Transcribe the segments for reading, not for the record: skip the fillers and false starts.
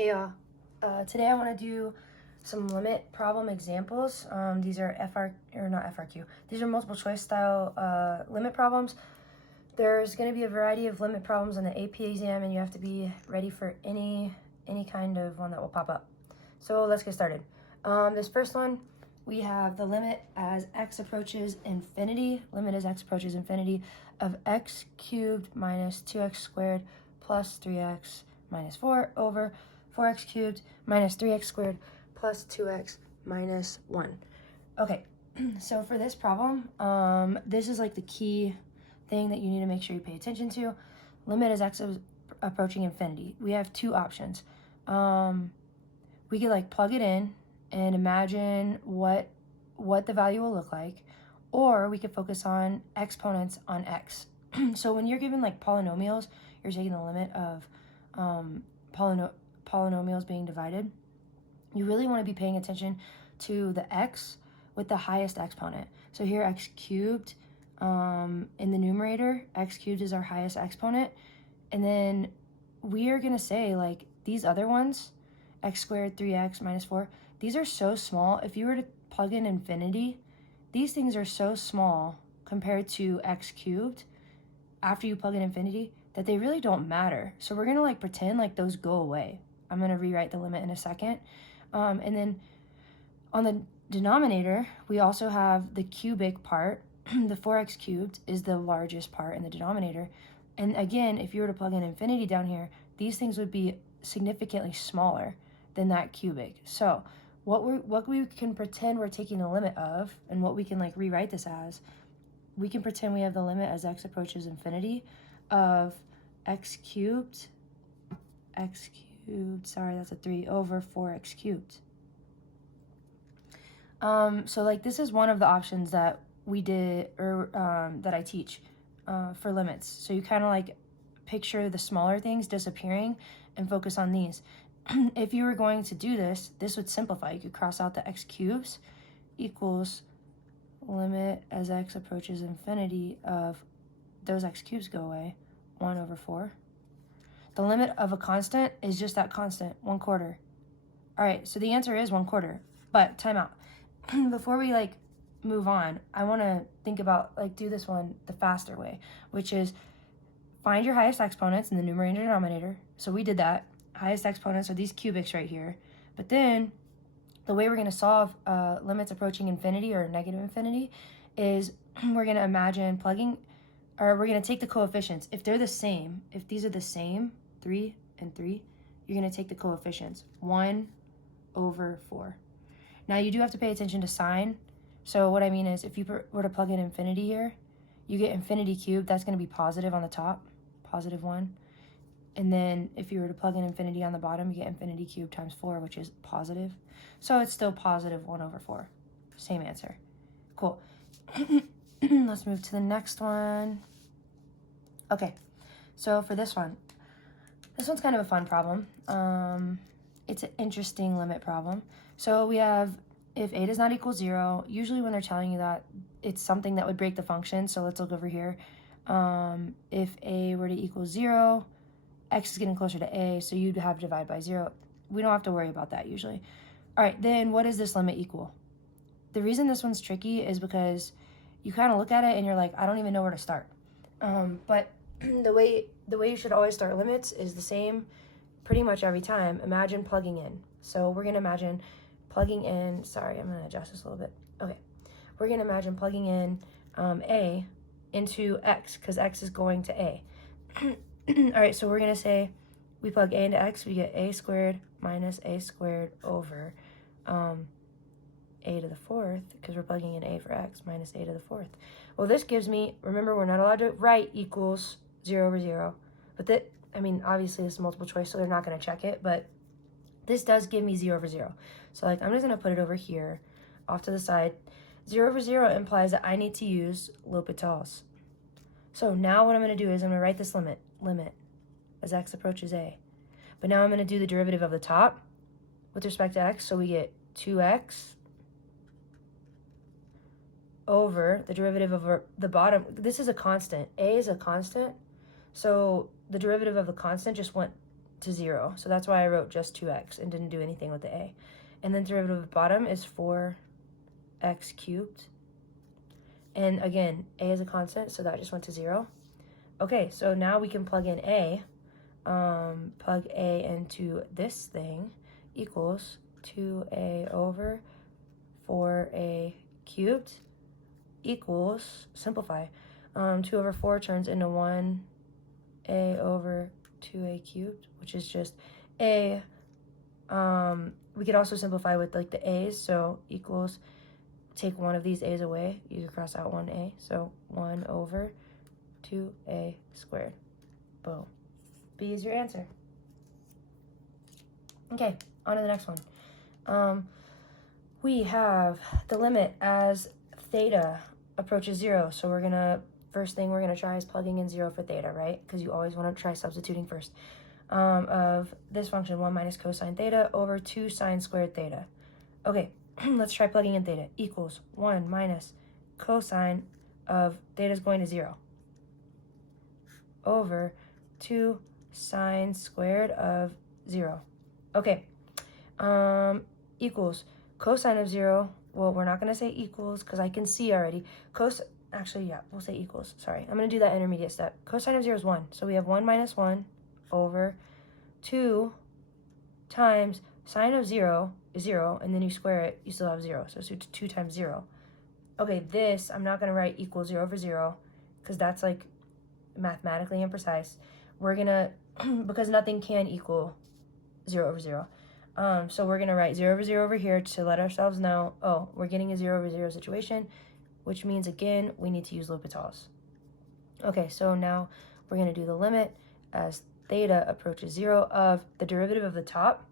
Hey, today I want to do some limit problem examples. These are not FRQ. These are multiple choice style limit problems. There's going to be a variety of limit problems on the AP exam, and you have to be ready for any kind of one that will pop up. So let's get started. This first one, we have the limit as x approaches infinity. Limit as x approaches infinity of x cubed minus 2x squared plus 3x minus 4 over 4x cubed minus 3x squared plus 2x minus 1. Okay, so for this problem, this is like the key thing that you need to make sure you pay attention to. Limit as x is approaching infinity. We have two options. We could like plug it in and imagine what the value will look like, or we could focus on exponents on x. So when you're given like polynomials, you're taking the limit of polynomials being divided, you really want to be paying attention to the x with the highest exponent. So here x cubed, in the numerator, x cubed is our highest exponent, and then we are going to say like these other ones, x squared, 3x minus 4, these are so small. If you were to plug in infinity, these things are so small compared to x cubed after you plug in infinity that they really don't matter. So we're going to like pretend like those go away. I'm going to rewrite the limit in a second. And then on the denominator, we also have the cubic part. The 4x cubed is the largest part in the denominator. And again, if you were to plug in infinity down here, these things would be significantly smaller than that cubic. So what we can pretend we're taking the limit of, and what we can like rewrite this as, we can pretend we have the limit as x approaches infinity of x cubed, sorry, that's a 3, over 4x cubed. So like this is one of the options that we did, or that I teach for limits. So you kind of like picture the smaller things disappearing and focus on these. If you were going to do this, this would simplify. You could cross out the x cubes equals limit as x approaches infinity of those x cubes go away, 1 over 4. The limit of a constant is just that constant, 1/4. All right, so the answer is 1/4, but time out. Before we like move on, I want to think about like do this one the faster way, which is find your highest exponents in the numerator and denominator. So we did that. Highest exponents are these cubics right here. But then the way we're going to solve limits approaching infinity or negative infinity is we're going to imagine plugging, or we're going to take the coefficients. If they're the same, if these are the same, 3 and 3, you're going to take the coefficients, 1 over 4. Now you do have to pay attention to sign. So what I mean is if you were to plug in infinity here, you get infinity cubed, that's going to be positive on the top, positive 1. And then if you were to plug in infinity on the bottom, you get infinity cubed times 4, which is positive. So it's still positive 1 over 4. Same answer. Cool. Let's move to the next one. Okay, so for this one's kind of a fun problem. It's an interesting limit problem. So we have if a does not equal 0, usually when they're telling you that, it's something that would break the function. So let's look over here. If a were to equal 0, x is getting closer to a, so you'd have to divide by 0. We don't have to worry about that usually. All right, then what does this limit equal? The reason this one's tricky is because you kind of look at it and you're like, I don't even know where to start. But the way you should always start limits is the same pretty much every time. Imagine plugging in. So we're going to imagine plugging in, sorry, I'm going to adjust this a little bit. Okay, we're going to imagine plugging in a into x, because x is going to a. All right, so we're going to say we plug a into x, we get a squared minus a squared over a to the 4th, because we're plugging in a for x, minus a to the 4th. Well, this gives me, remember, we're not allowed to write equals 0 over 0. But that, I mean, obviously this is multiple choice, so they're not going to check it, but this does give me 0 over 0. So like I'm just going to put it over here off to the side. 0 over 0 implies that I need to use L'Hopital's. So now what I'm going to do is I'm going to write this limit as x approaches a. But now I'm going to do the derivative of the top with respect to x. So we get 2x over the derivative of the bottom. This is a constant. A is a constant. So the derivative of the constant just went to 0. So that's why I wrote just 2x and didn't do anything with the a. And then derivative of the bottom is 4x cubed. And again, a is a constant, so that just went to 0. Okay, so now we can plug in a. Plug a into this thing equals 2a over 4a cubed equals, simplify, 2 over 4 turns into 1a over 2a cubed, which is just a. We could also simplify with like the a's, so equals, take one of these a's away, you can cross out 1a, so 1 over 2a squared. Boom. B is your answer. Okay, on to the next one. We have the limit as theta approaches 0. So first thing we're gonna try is plugging in 0 for theta, right? Because you always want to try substituting first. Of this function, 1 minus cosine theta over 2 sine squared theta. Okay, let's try plugging in theta. Equals 1 minus cosine of theta is going to 0 over 2 sine squared of 0. Okay, equals cosine of 0. Well, we're not going to say equals because I can see already. Actually, yeah, we'll say equals. Sorry, I'm going to do that intermediate step. Cosine of 0 is 1. So we have 1 minus 1 over 2 times sine of 0 is 0, and then you square it, you still have 0. So it's 2 times 0. Okay, this, I'm not going to write equals 0 over 0 because that's like mathematically imprecise. We're going to, because nothing can equal 0 over 0. So we're going to write 0 over 0 over here to let ourselves know, oh, we're getting a 0 over 0 situation, which means, again, we need to use L'Hopital's. Okay, so now we're going to do the limit as theta approaches 0 of the derivative of the top.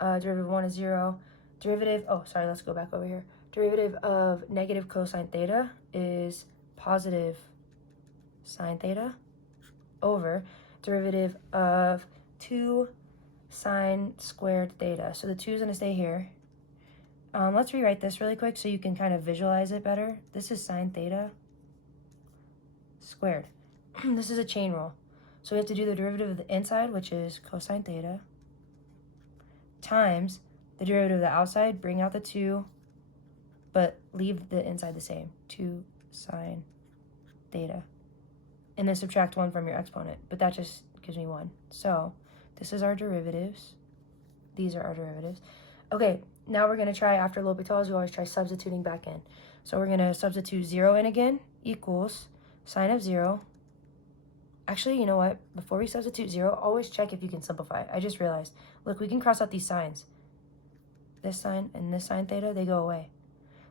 Derivative of 1 is 0. Let's go back over here. Derivative of negative cosine theta is positive sine theta over derivative of 2 sine squared theta. So the 2 is going to stay here. Let's rewrite this really quick so you can kind of visualize it better. This is sine theta squared. This is a chain rule. So we have to do the derivative of the inside, which is cosine theta, times the derivative of the outside, bring out the 2, but leave the inside the same, 2 sine theta. And then subtract 1 from your exponent, but that just gives me 1. So this is our derivatives. These are our derivatives. Okay, now we're going to try, after L'Hopital's, we always try substituting back in. So we're going to substitute 0 in again, equals sine of 0. Actually, you know what? Before we substitute 0, always check if you can simplify. I just realized, look, we can cross out these signs. This sign and this sine theta, they go away.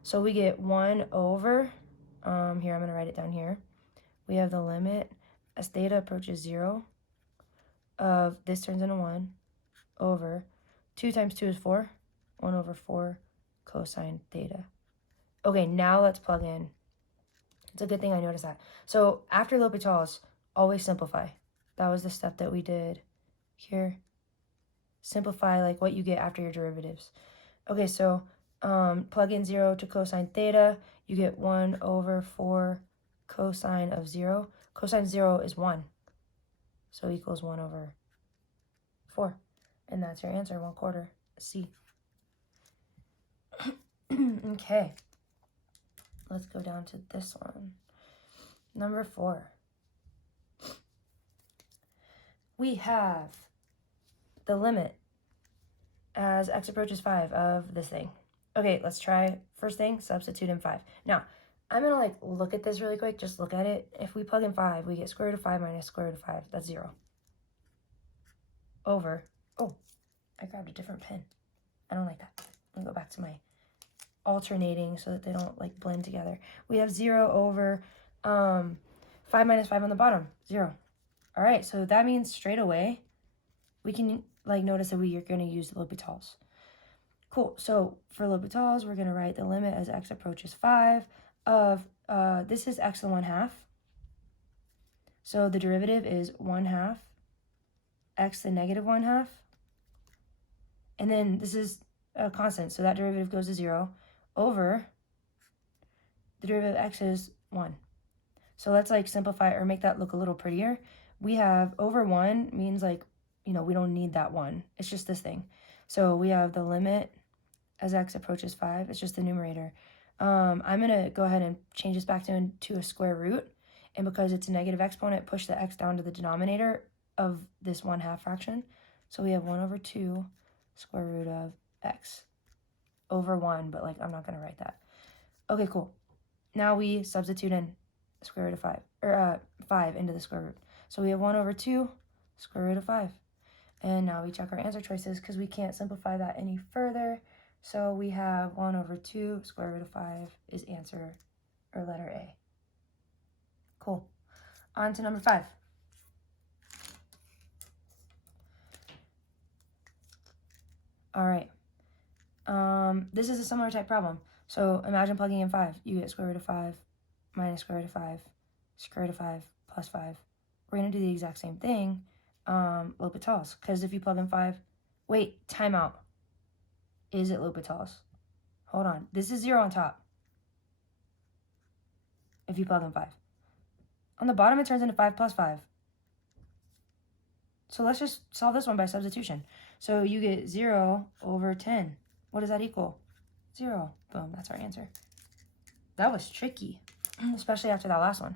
So we get 1 over, here, I'm going to write it down here. We have the limit as theta approaches 0 of, this turns into 1, over 2 times 2 is 4, 1 over 4 cosine theta. Okay, now let's plug in. It's a good thing I noticed that. So after L'Hopital's, always simplify. That was the step that we did here. Simplify like what you get after your derivatives. Okay, so plug in 0 to cosine theta. You get 1 over 4 cosine of 0. Cosine 0 is 1. So equals 1 over 4. And that's your answer, 1/4, C. Okay. Let's go down to this one. Number 4. We have the limit as x approaches 5 of this thing. Okay, let's try first thing, substitute in 5. Now, I'm going to look at this really quick, just look at it. If we plug in 5, we get square root of 5 minus square root of 5, that's 0. Over, oh, I grabbed a different pen. I don't like that. I'm going to go back to my alternating so that they don't blend together. We have 0 over 5 minus 5 on the bottom, 0. All right, so that means straight away we can notice that we are going to use the L'Hopital's. Cool. So for L'Hopital's, we're going to write the limit as x approaches 5 of, this is x to the 1/2. So the derivative is 1/2 x to the negative 1/2. And then this is a constant, so that derivative goes to 0 over the derivative of x is 1. So let's simplify or make that look a little prettier. We have over 1 means you know, we don't need that 1. It's just this thing. So we have the limit as x approaches 5. It's just the numerator. I'm going to go ahead and change this back to a square root. And because it's a negative exponent, push the x down to the denominator of this 1/2 fraction. So we have 1 over 2 square root of x over 1. But, like, I'm not going to write that. Okay, cool. Now we substitute in square root of 5. Or 5 into the square root. So we have 1 over 2 square root of 5. And now we check our answer choices because we can't simplify that any further. So we have 1 over 2 square root of 5 is answer, or letter A. Cool. On to number 5. All right. This is a similar type problem. So imagine plugging in 5. You get square root of 5 minus square root of 5, square root of 5 plus 5. We're going to do the exact same thing, L'Hopital's, because if you plug in 5, wait, timeout. Is it L'Hopital's? Hold on. This is 0 on top. If you plug in 5. On the bottom, it turns into 5 plus 5. So let's just solve this one by substitution. So you get 0 over 10. What does that equal? 0. Boom, that's our answer. That was tricky, especially after that last one.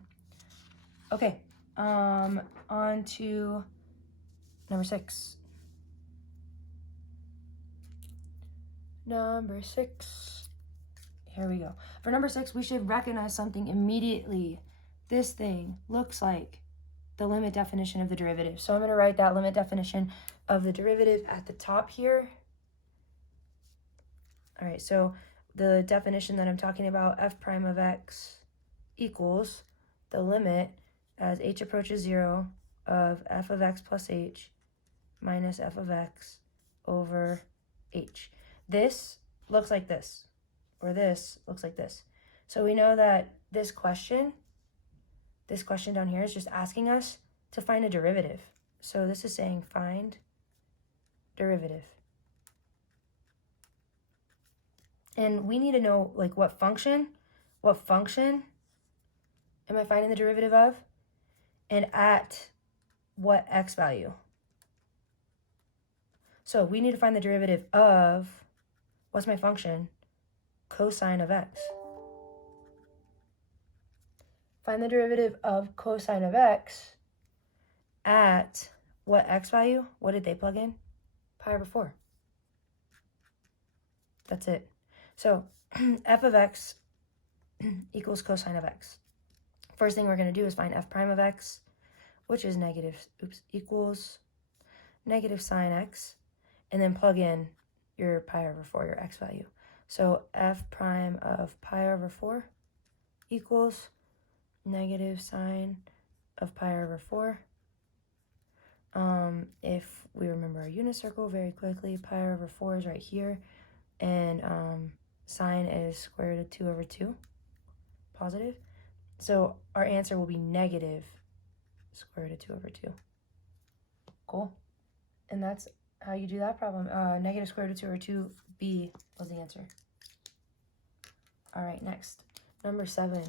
Okay, on to number 6. Number 6. Here we go. For number 6, we should recognize something immediately. This thing looks like the limit definition of the derivative. So I'm going to write that limit definition of the derivative at the top here. All right, so the definition that I'm talking about, f prime of x equals the limit as h approaches 0 of f of x plus h minus f of x over h. This looks like this, or this looks like this. So we know that this question down here is just asking us to find a derivative. So this is saying find derivative. And we need to know, like, what function am I finding the derivative of? And at what x value? So we need to find the derivative of, what's my function? Cosine of x. Find the derivative of cosine of x at what x value? What did they plug in? Pi over 4. That's it. So f of x equals cosine of x. First thing we're going to do is find f prime of x, which is equals negative sine x, and then plug in your pi over 4, your x value. So f prime of pi over 4 equals negative sine of pi over 4. If we remember our unit circle very quickly, pi over 4 is right here, and sine is square root of 2 over 2, positive. So our answer will be negative square root of 2 over 2. Cool. And that's how you do that problem. Negative square root of 2 over 2, B was the answer. All right, next. Number 7.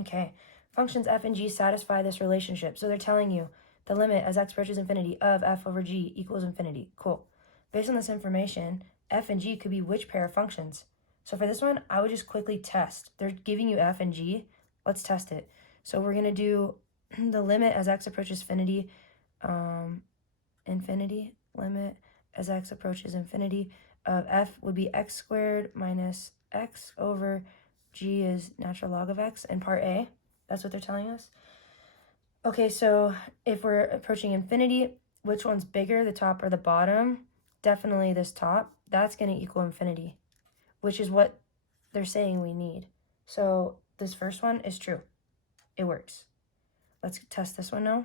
Okay. Functions f and g satisfy this relationship. So they're telling you the limit as x approaches infinity of f over g equals infinity. Cool. Based on this information, f and g could be which pair of functions? So for this one, I would just quickly test. They're giving you f and g. Let's test it. So we're going to do the limit as x approaches infinity, limit as x approaches infinity of f would be x squared minus x over g is natural log of x in part A. That's what they're telling us. Okay, so if we're approaching infinity, which one's bigger, the top or the bottom? Definitely this top. That's going to equal infinity, which is what they're saying we need. So this first one is true. It works. Let's test this one now.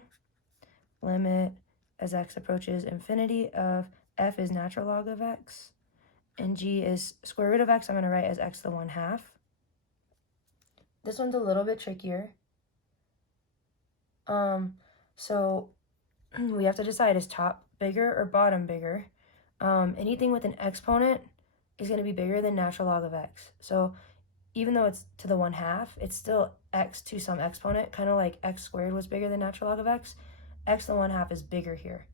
Limit as x approaches infinity of f is natural log of x, and g is square root of x. I'm going to write as x to the 1/2. This one's a little bit trickier. So we have to decide, is top bigger or bottom bigger? Anything with an exponent is going to be bigger than natural log of x. So even though it's to the 1/2, it's still x to some exponent, kind of like x squared was bigger than natural log of x. X to the 1/2 is bigger here.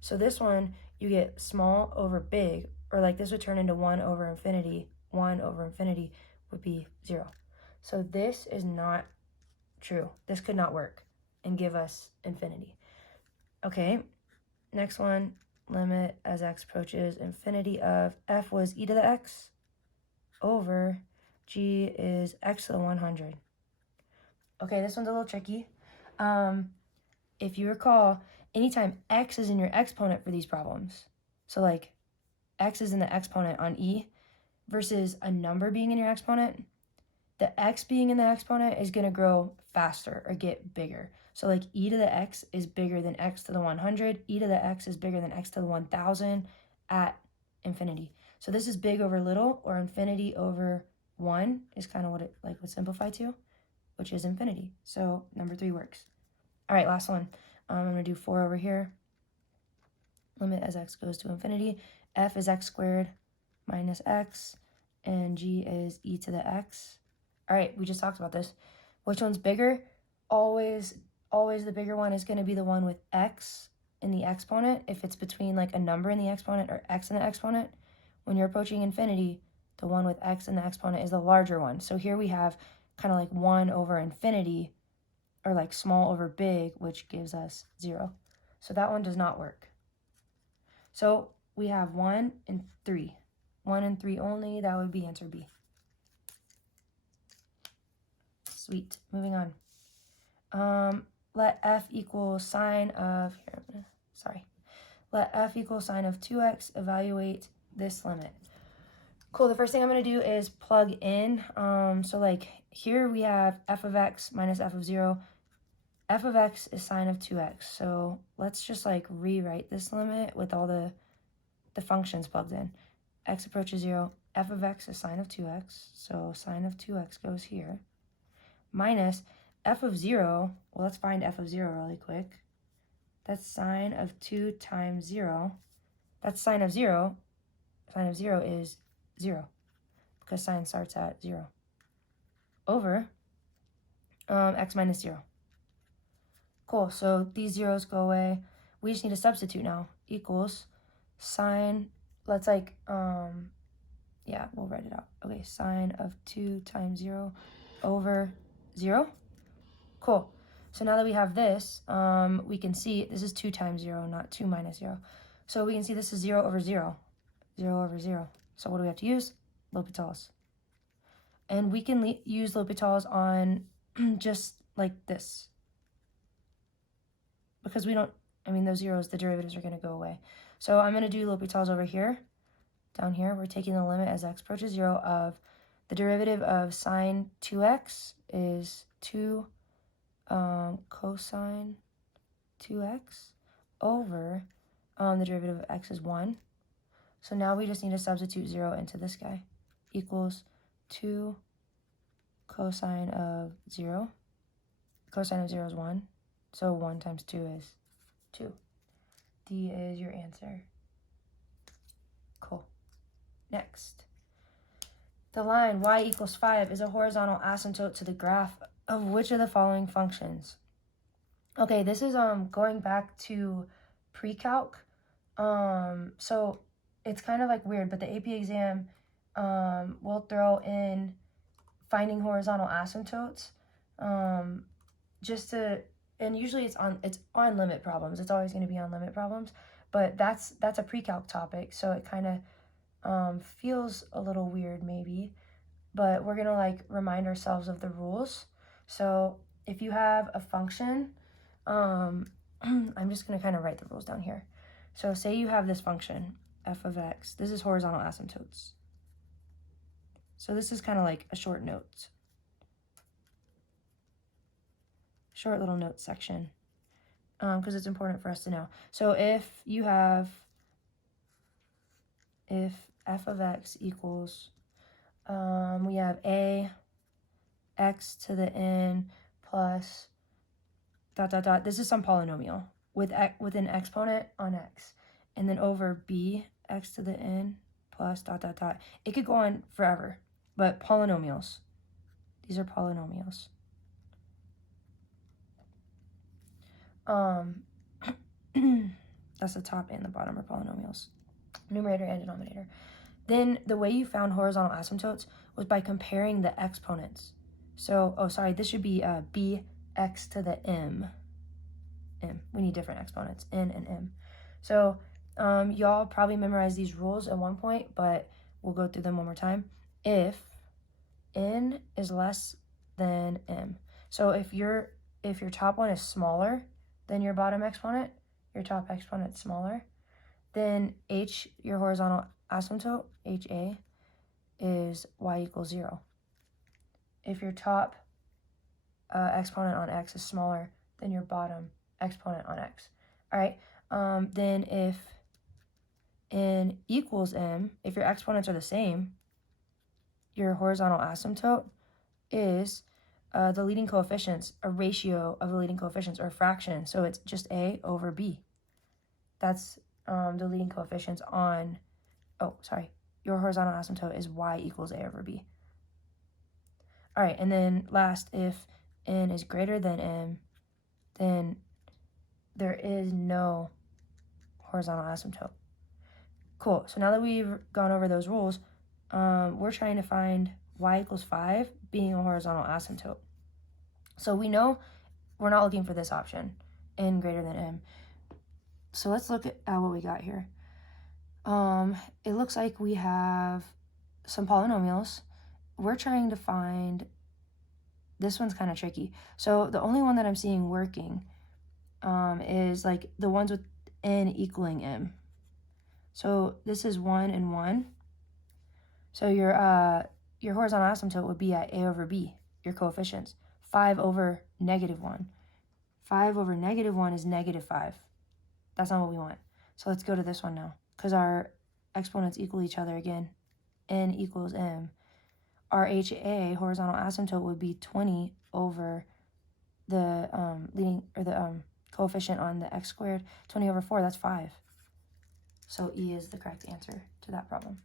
So this one, you get small over big, or like this would turn into 1 over infinity. 1 over infinity would be 0. So this is not true. This could not work and give us infinity. Okay, next one, limit as x approaches infinity of f was e to the x over g is x to the 100. Okay, this one's a little tricky. If you recall, anytime x is in your exponent for these problems, so like x is in the exponent on e versus a number being in your exponent, the x being in the exponent is going to grow faster or get bigger. So like e to the x is bigger than x to the 100. E to the x is bigger than x to the 1000 at infinity. So this is big over little, or infinity over 1 is kind of what it like would simplify to, which is infinity. So number 3 works. All right, last one. I'm going to do 4 over here. Limit as x goes to infinity. F is x squared minus x, and g is e to the x. All right, we just talked about this. Which one's bigger? Always the bigger one is going to be the one with x in the exponent. If it's between like a number in the exponent or x in the exponent, when you're approaching infinity, the one with x in the exponent is the larger one. So here we have kind of like 1 over infinity, or like small over big, which gives us 0. So that one does not work. So we have 1 and 3. 1 and 3 only, that would be answer B. Sweet, moving on. Let f equal sine of, let f equal sine of 2x, evaluate this limit. Cool, the first thing I'm going to do is plug in. So like here we have f of x minus f of 0. F of x is sine of 2x. So let's just like rewrite this limit with all the functions plugged in. X approaches 0. F of x is sine of 2x. So sine of 2x goes here. Minus f of 0. Well, let's find f of 0 really quick. That's sine of 2 times 0. That's sine of 0. Sine of 0 is 0 because sine starts at 0. Over x minus 0. Cool, so these zeros go away. We just need to substitute now. Equals sine, let's like, yeah, we'll write it out. Okay, sine of 2 times 0 over 0. Cool. So now that we have this, we can see this is 2 times 0, not 2 minus 0. So we can see this is 0 over 0. 0 over 0. So what do we have to use? L'Hopital's. And we can use L'Hopital's on just like this. Because we don't, those zeros, the derivatives are going to go away. So I'm going to do L'Hopital's over here. Down here, we're taking the limit as x approaches 0 of the derivative of sine 2x is 2 cosine 2x over the derivative of x is 1. So now we just need to substitute 0 into this guy. Equals 2 cosine of 0. Cosine of 0 is 1. So 1 times 2 is 2. D is your answer. Cool. Next. The line y equals 5 is a horizontal asymptote to the graph of which of the following functions? Okay, this is going back to pre-calc. So it's kind of like weird, but the AP exam will throw in finding horizontal asymptotes just to, and usually it's on limit problems. It's always going to be on limit problems, but that's a pre-calc topic, so it kind of feels a little weird maybe, but we're going to like remind ourselves of the rules. So if you have a function, I'm just going to kind of write the rules down here. So say you have this function, f of x. This is horizontal asymptotes. So this is kind of like a short note. Short little note section. Because it's important for us to know. So if f of x equals, we have a x to the n plus ... This is some polynomial with an exponent on x, and then over b x to the n plus ... It could go on forever, but polynomials. These are polynomials. That's the top and the bottom are polynomials. Numerator and denominator. Then the way you found horizontal asymptotes was by comparing the exponents. So, this should be bx to the m. We need different exponents, n and m. So y'all probably memorized these rules at one point, but we'll go through them one more time. If n is less than m. So if your top one is smaller than your bottom exponent, your top exponent smaller, then h, your horizontal asymptote, HA, is y equals 0. If your top exponent on x is smaller than your bottom exponent on x. All right, then if n equals m, if your exponents are the same, your horizontal asymptote is the leading coefficients, a ratio of the leading coefficients, or a fraction. So it's just a over b. That's the leading coefficients on, your horizontal asymptote is y equals a over b. All right, and then last, if n is greater than m, then there is no horizontal asymptote. Cool, so now that we've gone over those rules, we're trying to find y equals 5 being a horizontal asymptote. So we know we're not looking for this option, n greater than m. So let's look at what we got here. It looks like we have some polynomials. We're trying to find, this one's kind of tricky. So the only one that I'm seeing working is like the ones with n equaling m. So this is 1 and 1. So your horizontal asymptote would be at a over b, your coefficients. 5 over negative 1. 5 over negative 1 is negative 5. That's not what we want. So let's go to this one now, because our exponents equal each other again. N equals m. Our HA, horizontal asymptote, would be 20 over the coefficient on the x squared. 20 over 4, that's 5. So E is the correct answer to that problem.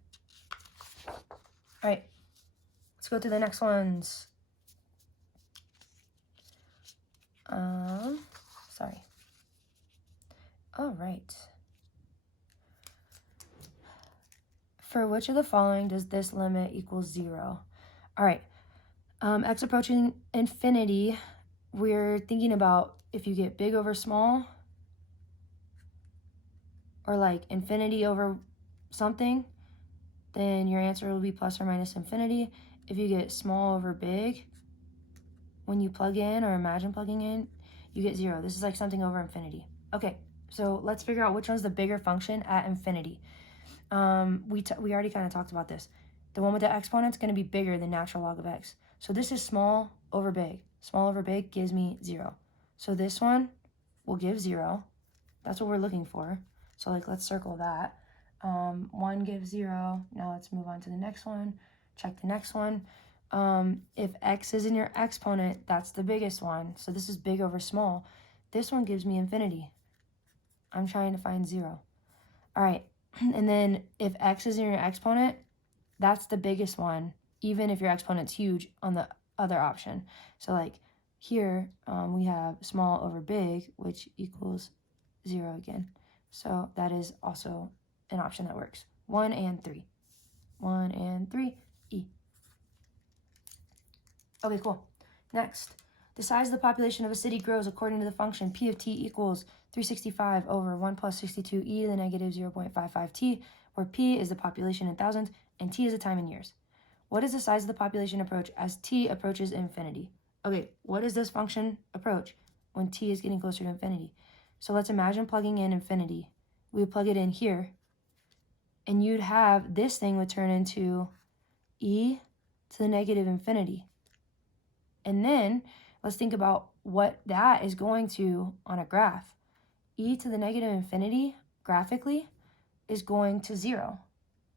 All right, let's go to the next ones. All right. For which of the following does this limit equal 0? All right, x approaching infinity, we're thinking about if you get big over small, or like infinity over something, then your answer will be plus or minus infinity. If you get small over big, when you plug in or imagine plugging in, you get 0. This is like something over infinity. Okay, so let's figure out which one's the bigger function at infinity. We already kind of talked about this. The one with the exponent's going to be bigger than natural log of x. So this is small over big. Small over big gives me 0. So this one will give 0. That's what we're looking for. So like, let's circle that. 1 gives 0. Now let's move on to the next one. Check the next one. If x is in your exponent, that's the biggest one. So this is big over small. This one gives me infinity. I'm trying to find 0. All right. And then if x is in your exponent, that's the biggest one, even if your exponent's huge on the other option. So like here, we have small over big, which equals 0 again. So that is also an option that works. 1 and 3. 1 and 3, E. Okay, cool. Next, the size of the population of a city grows according to the function P of t equals 365 over 1 plus 62 e to the negative 0.55 t, where P is the population in thousands and t is the time in years. What is the size of the population approach as t approaches infinity? Okay, what does this function approach when t is getting closer to infinity? So let's imagine plugging in infinity. We would plug it in here, and you'd have this thing would turn into e to the negative infinity. And then let's think about what that is going to on a graph. E to the negative infinity, graphically, is going to 0.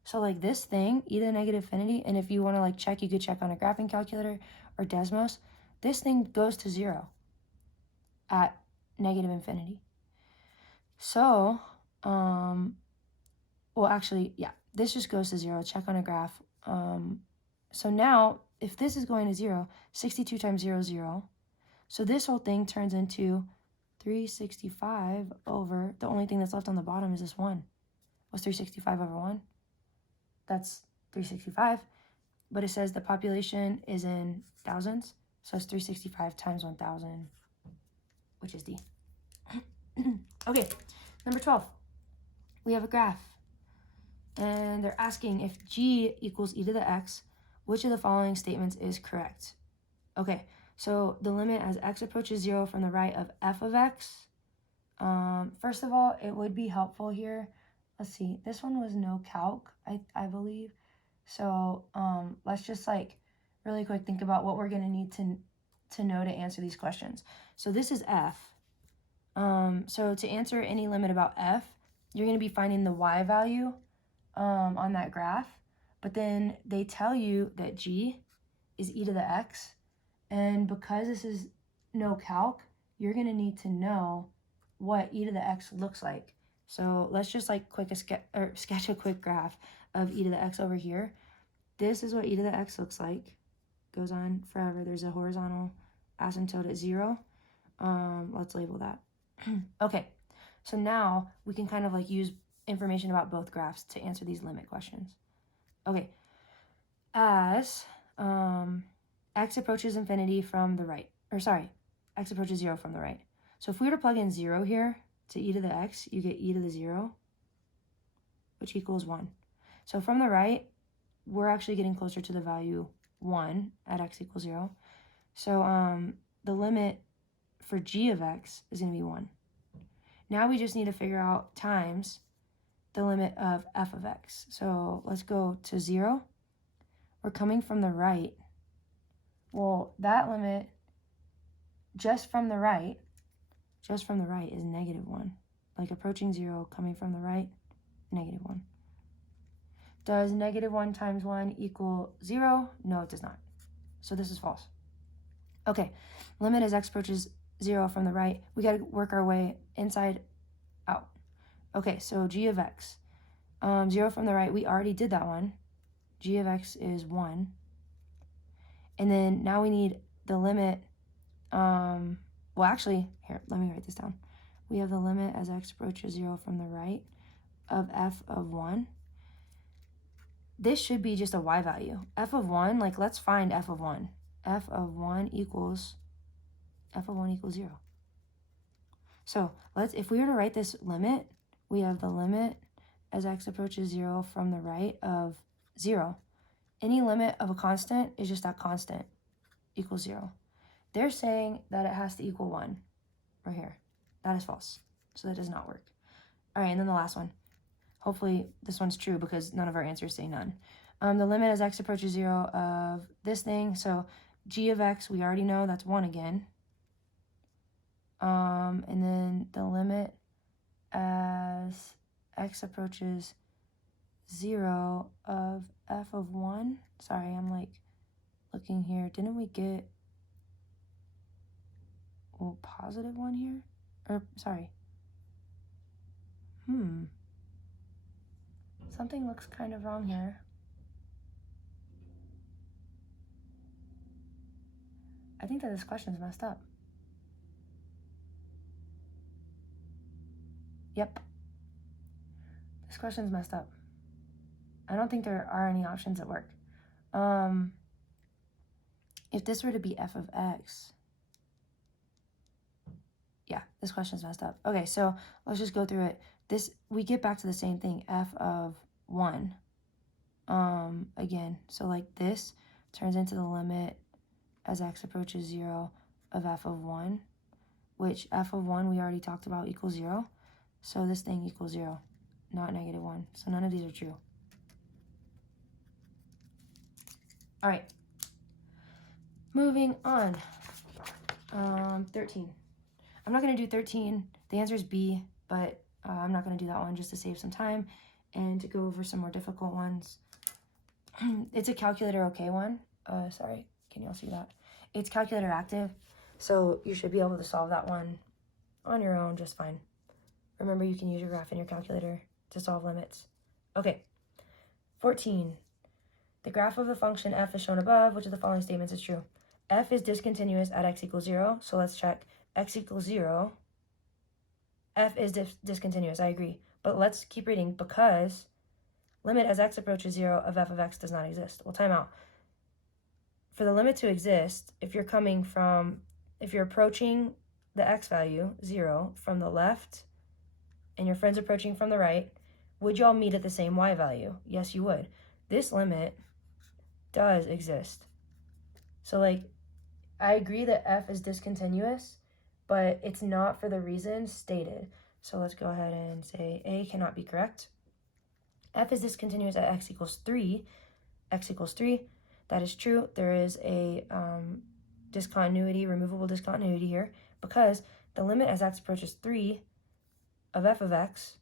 So like this thing, e to the negative infinity, and if you want to like check, you could check on a graphing calculator or Desmos, this thing goes to 0 at negative infinity. So, well, actually, yeah, this just goes to 0. Check on a graph. So now if this is going to 0, 62 times 0 is 0. So this whole thing turns into 365 over, the only thing that's left on the bottom is this 1. What's 365 over 1? That's 365. But it says the population is in thousands. So it's 365 times 1,000, which is D. Okay, number 12. We have a graph. And they're asking if G equals e to the x, which of the following statements is correct? Okay, so the limit as x approaches 0 from the right of f of x. First of all, it would be helpful here. Let's see, this one was no calc, I believe. So let's just like really quick think about what we're going to need to know to answer these questions. So this is f. So to answer any limit about f, you're going to be finding the y value on that graph, but then they tell you that G is e to the x, and because this is no calc, you're going to need to know what e to the x looks like. So let's just like sketch a quick graph of e to the x over here. This is what e to the x looks like. Goes on forever. There's a horizontal asymptote at 0. Let's label that. Okay, so now we can kind of like use information about both graphs to answer these limit questions. Okay, as x approaches infinity from the right, x approaches 0 from the right. So if we were to plug in 0 here to e to the x, you get e to the 0, which equals 1. So from the right, we're actually getting closer to the value 1 at x equals 0. So the limit for g of x is going to be 1. Now we just need to figure out times the limit of f of x. So let's go to 0. We're coming from the right. Well, that limit just from the right is -1. Like approaching 0, coming from the right, -1. Does -1 times 1 equal 0? No, it does not. So this is false. Okay, limit as x approaches 0 from the right. We got to work our way inside out. Okay, so g of x. 0 from the right, we already did that one. G of x is 1. And then now we need the limit. Well, actually, here, let me write this down. We have the limit as x approaches 0 from the right of f of 1. This should be just a y value. F of 1, like let's find f of 1. F of 1 equals 0. So if we were to write this limit, we have the limit as x approaches 0 from the right of 0. Any limit of a constant is just that constant equals 0. They're saying that it has to equal 1 right here. That is false. So that does not work. All right, and then the last one. Hopefully this one's true because none of our answers say none. The limit as x approaches 0 of this thing. So g of x, we already know that's 1 again. And then the limit as x approaches 0 of f of 1. Sorry, I'm like looking here. Didn't we get positive 1 here? Or, sorry. Something looks kind of wrong here. I think that this question's messed up. Yep. This question's messed up. I don't think there are any options that work. If this were to be f of x, yeah, this question's messed up. Okay, so let's just go through it. We get back to the same thing, f of 1. Again, so like this turns into the limit as x approaches 0 of f of 1, which f of 1 we already talked about equals 0. So this thing equals 0, not -1. So none of these are true. All right, moving on. 13. I'm not going to do 13. The answer is B, but I'm not going to do that one just to save some time and to go over some more difficult ones. It's a calculator okay one. Sorry, can you all see that? It's calculator active, so you should be able to solve that one on your own just fine. Remember, you can use your graph in your calculator to solve limits. Okay, 14. The graph of the function f is shown above. Which of the following statements is true? F is discontinuous at x equals 0. So let's check. X equals 0. F is discontinuous. I agree. But let's keep reading. Because limit as x approaches 0 of f of x does not exist. Well, time out. For the limit to exist, if you're approaching the x value, 0, from the left, and your friend's approaching from the right, would y'all meet at the same y value? Yes, you would. This limit does exist. So, like, I agree that f is discontinuous, but it's not for the reason stated. So let's go ahead and say A cannot be correct. F is discontinuous at x equals 3. X equals 3. That is true. There is a discontinuity, removable discontinuity here, because the limit as x approaches 3 of f of x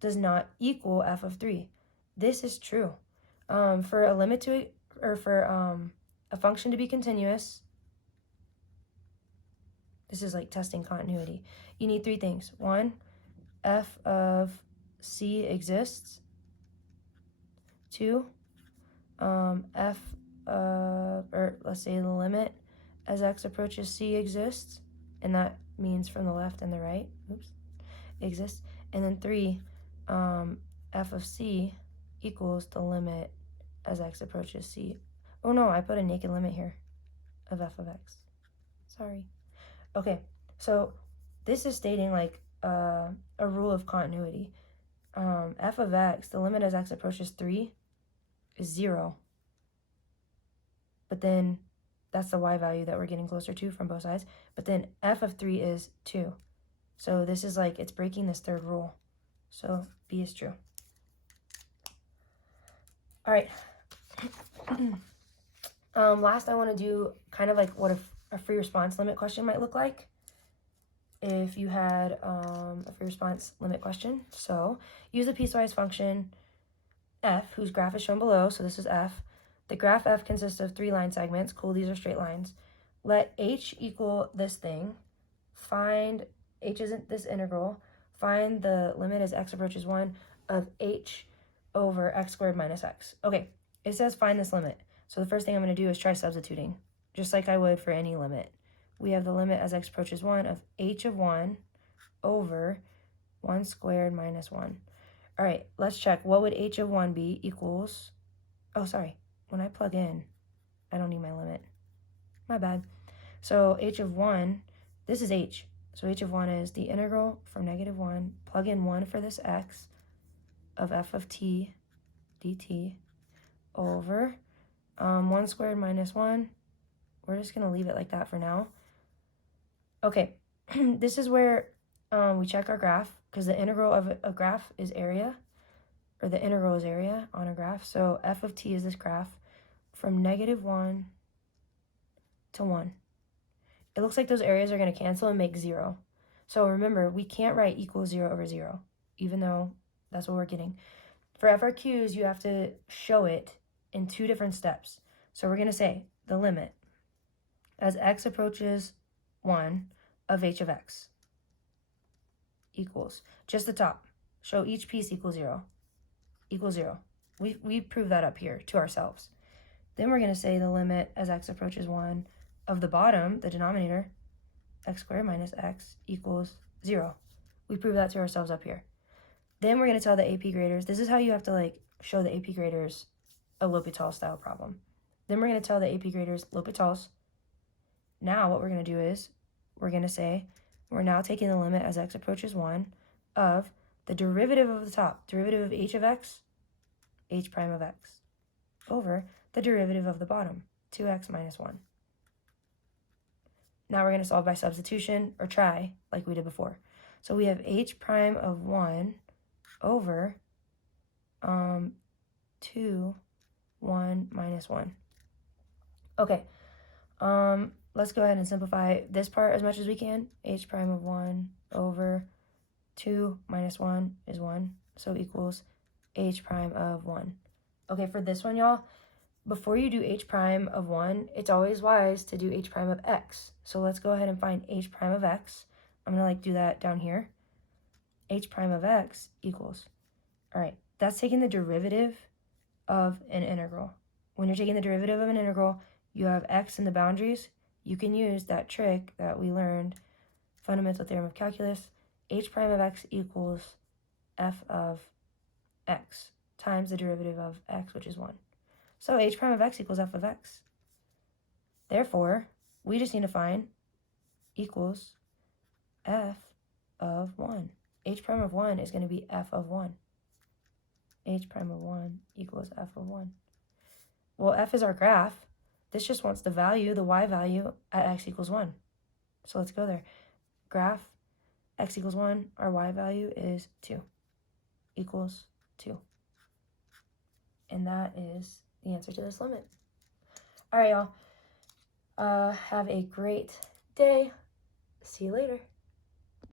does not equal f of 3. This is true. For a limit to, or for a function to be continuous, this is like testing continuity, you need 3 things. 1, f of c exists. 2, f or let's say the limit as x approaches c exists, and that means from the left and the right, exists. And then 3, f of c equals the limit as x approaches c. Oh no, I put a naked limit here of f of x. Sorry. Okay, so this is stating like a rule of continuity. F of x, the limit as x approaches 3 is 0. But then that's the y value that we're getting closer to from both sides. But then f of 3 is 2. So this is like, it's breaking this third rule. So B is true. All right. Last, I want to do kind of like what a free response limit question might look like if you had a free response limit question. So use the piecewise function f, whose graph is shown below. So this is f. The graph f consists of 3 line segments. Cool, these are straight lines. Let h equal this thing. Find, h isn't this integral. Find the limit as x approaches 1 of h over x squared minus x. Okay, it says find this limit. So the first thing I'm going to do is try substituting, just like I would for any limit. We have the limit as x approaches 1 of h of 1 over 1 squared minus 1. All right, let's check. What would h of 1 be equals, oh, sorry. When I plug in, I don't need my limit. My bad. So h of 1, this is h. So h of 1 is the integral from negative 1, plug in 1 for this x, of f of t dt over 1 squared minus 1. We're just going to leave it like that for now. Okay, this is where we check our graph, because the integral of a graph is area, or the integral is area on a graph. So f of t is this graph from negative 1 to 1. It looks like those areas are going to cancel and make 0. So remember, we can't write equals 0 over 0, even though that's what we're getting. For FRQs, you have to show it in 2 different steps. So we're going to say the limit as x approaches 1 of h of x equals, just the top, show each piece equals 0, equals 0. We prove that up here to ourselves. Then we're going to say the limit as x approaches 1 of the bottom, the denominator, x squared minus x equals 0. We prove that to ourselves up here. Then we're going to tell the AP graders, this is how you have to like show the AP graders a L'Hopital style problem. Then we're going to tell the AP graders L'Hopitals. Now what we're going to do is we're going to say we're now taking the limit as x approaches 1 of the derivative of the top, derivative of h of x, h prime of x, over the derivative of the bottom, 2x minus 1. Now we're going to solve by substitution, or try, like we did before. So we have h prime of 1 over 2, 1 minus 1. Okay, let's go ahead and simplify this part as much as we can. H prime of 1 over 2 minus 1 is 1, so equals h prime of 1. Okay, for this one, y'all, before you do h prime of 1, it's always wise to do h prime of x. So let's go ahead and find h prime of x. I'm going to like do that down here. H prime of x equals, all right, that's taking the derivative of an integral. when you're taking the derivative of an integral, you have x in the boundaries. You can use that trick that we learned, fundamental theorem of calculus. H prime of x equals f of x times the derivative of x, which is 1. So h prime of x equals f of x. Therefore, we just need to find equals f of 1. H prime of 1 is going to be f of 1. H prime of 1 equals f of 1. Well, f is our graph. This just wants the value, the y value, at x equals 1. So let's go there. Graph, x equals 1, our y value is 2, equals 2. And that is the answer to this limit. All right, y'all. Have a great day. See you later.